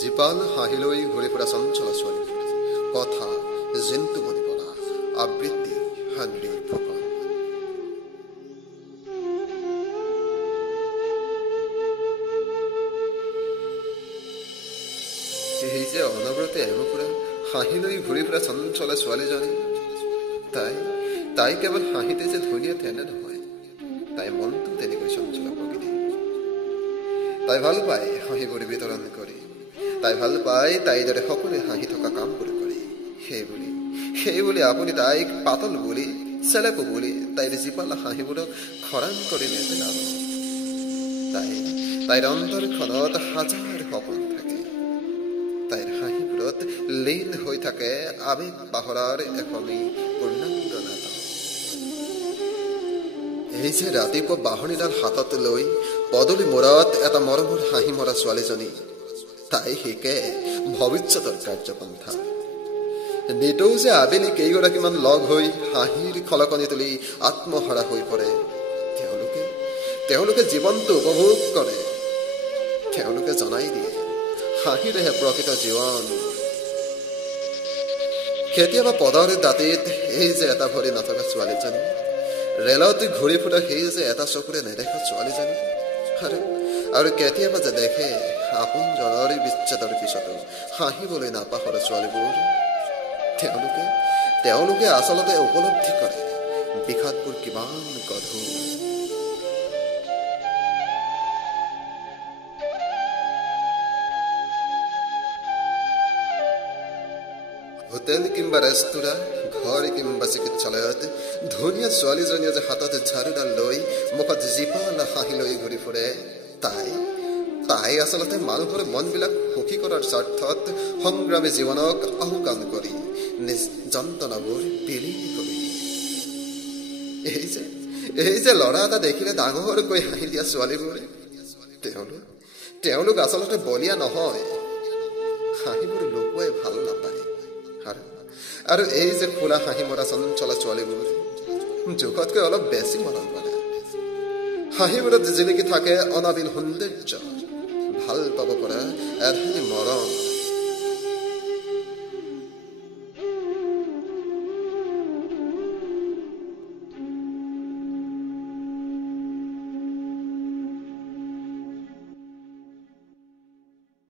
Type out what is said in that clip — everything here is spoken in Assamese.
জীপাল হাঁহিলৈ ঘূৰি ফুৰা চঞ্চল ছোৱালী কথা জিন্তু মনি পৰা আবৃত্তি হানৰিৰ ফুকন। এই যে অনবৰতে এমুকুৰা হাঁহিলৈ ঘূৰি ফুৰা চঞ্চল ছোৱালীজনী, তাই কেৱল হাঁহিতে যে ধুনীয়া তেনে নহয়, তাই মনটো তেনেকৈ চঞ্চল প্ৰকৃতি। তাই ভাল পায় হাঁহিবোৰ বিতৰণ কৰি, তাই ভাল পায় তাইৰ দৰে সকলোৱে হাঁহি থকা কামবোৰ কৰি। সেই বুলি আপুনি তাইক পাতল বুলি চেলেকো বুলি তাইৰ জীপালা হাঁহিবোৰক খৰাং কৰি নেপেলাব। তাইৰ অন্তৰখনত হাজাৰ সপোন থাকে, তাইৰ হাঁহিবোৰত লীন হৈ থাকে আবেগ পাহৰাৰ এখনি পূৰ্ণাংগ নাটক। এই যে ৰাতিপুৱা বাঢ়নীডাল হাতত লৈ পদূলি মূৰত এটা মৰমৰ হাঁহি মৰা ছোৱালীজনী, তাই শিকে ভৱিষ্যতৰ কাৰ্যপন্থা। নিতৌ যে আবেলি কেইগৰাকীমান লগ হৈ হাঁহিৰ খলকনি তুলি আত্মহাৰা হৈ পৰে। তেওঁলোকে জীৱনটো উপভোগ কৰে, তেওঁলোকে জনাই দিয়ে হাঁহিৰেহে প্ৰকৃত জীৱন। কেতিয়াবা পদৰ দাঁতিত এই যে এটা ভৰি নথকা ছোৱালীজনী, ৰেলত ঘূৰি ফুৰা সেই যে এটা চকুৰে নেদেখা ছোৱালীজনী, আৰু কেতিয়াবা যে দেখে আপোনজনৰ বিচ্ছেদৰ পিছতো হাঁহিবলৈ নাপাহৰা ছোৱালীবোৰ। তেওঁলোকে আচলতে উপলব্ধি কৰে বিষাদবোৰ কিমান গধুৰ। হোটেল কিংবা ৰেস্তোৰাঁ, ঘৰ কিংবা চিকিৎসালয়ত ধুনীয়া ছোৱালীজনীয়ে যে হাতত ঝাৰুডাল লৈ মুখত জীপাল হাঁহি লৈ ঘূৰি ফুৰে, তাই আচলতে মানুহৰ মনবিলাক সুখী কৰাৰ স্বাৰ্থত সংগ্ৰামী জীৱনক আওকাণ কৰি নিজ যন্ত্ৰণাবোৰ বিলীন কৰি। এই যে ল'ৰা এটা দেখিলে ডাঙৰকৈ হাঁহি দিয়া ছোৱালীবোৰে, তেওঁলোক আচলতে বলিয়া নহয়, হাঁহিবোৰ লুকুৱাই ভাল নাপায়। আৰু এই যে খোলা হাঁহি মৰা চঞ্চলা ছোৱালীবোৰ জোখতকৈ অলপ বেছি মৰম কৰে। হাঁহিবোৰত জিলিকি থাকে অনাবিল সৌন্দৰ্য, ভাল পাব পৰা এধানি মৰম।